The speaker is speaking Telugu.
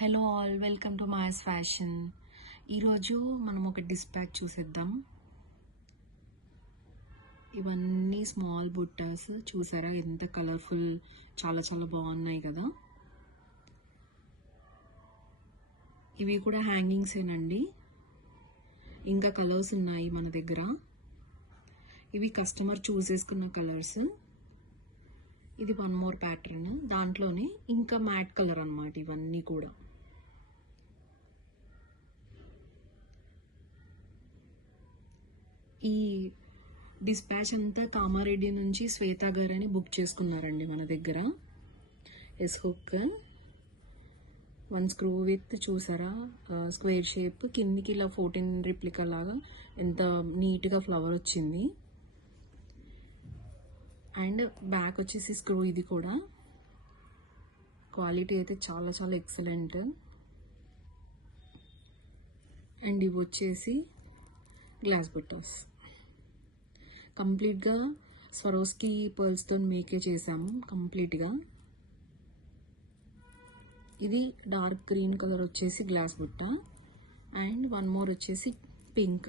Hello all, welcome to Maya's fashion. ఈరోజు మనం ఒక డిస్పాచ్ చూసేద్దాం. ఇవన్నీ స్మాల్ బుట్టాస్ చూసారా, ఎంత కలర్ఫుల్, చాలా చాలా బాగున్నాయి కదా. ఇవి కూడా హ్యాంగింగ్సేనండి, ఇంకా కలర్స్ ఉన్నాయి మన దగ్గర. ఇవి కస్టమర్ చూస్ చేసుకున్న కలర్స్. ఇది వన్ మోర్ ప్యాటర్న్, దాంట్లోనే ఇంకా మ్యాట్ కలర్ అన్నమాట ఇవన్నీ కూడా. ఈ డిస్పాచ్ అంతా కామారెడ్డి నుంచి శ్వేత గారు అని బుక్ చేసుకున్నారండి మన దగ్గర. Yes hook, one screw with చూసారా, స్క్వేర్ షేప్, కిందికి ఇలా 14 రిప్లికా లాగా ఎంత నీట్గా ఫ్లవర్ వచ్చింది. అండ్ బ్యాక్ వచ్చేసి స్క్రూ, ఇది కూడా క్వాలిటీ అయితే చాలా చాలా ఎక్సలెంట్. అండ్ ఇవి వచ్చేసి గ్లాస్ బుట్టాస్, కంప్లీట్గా స్వరోస్కి పర్ల్స్తో మేకే చేసాము కంప్లీట్గా. ఇది డార్క్ గ్రీన్ కలర్ వచ్చేసి గ్లాస్ బుట్ట, అండ్ వన్ మోర్ వచ్చేసి పింక్.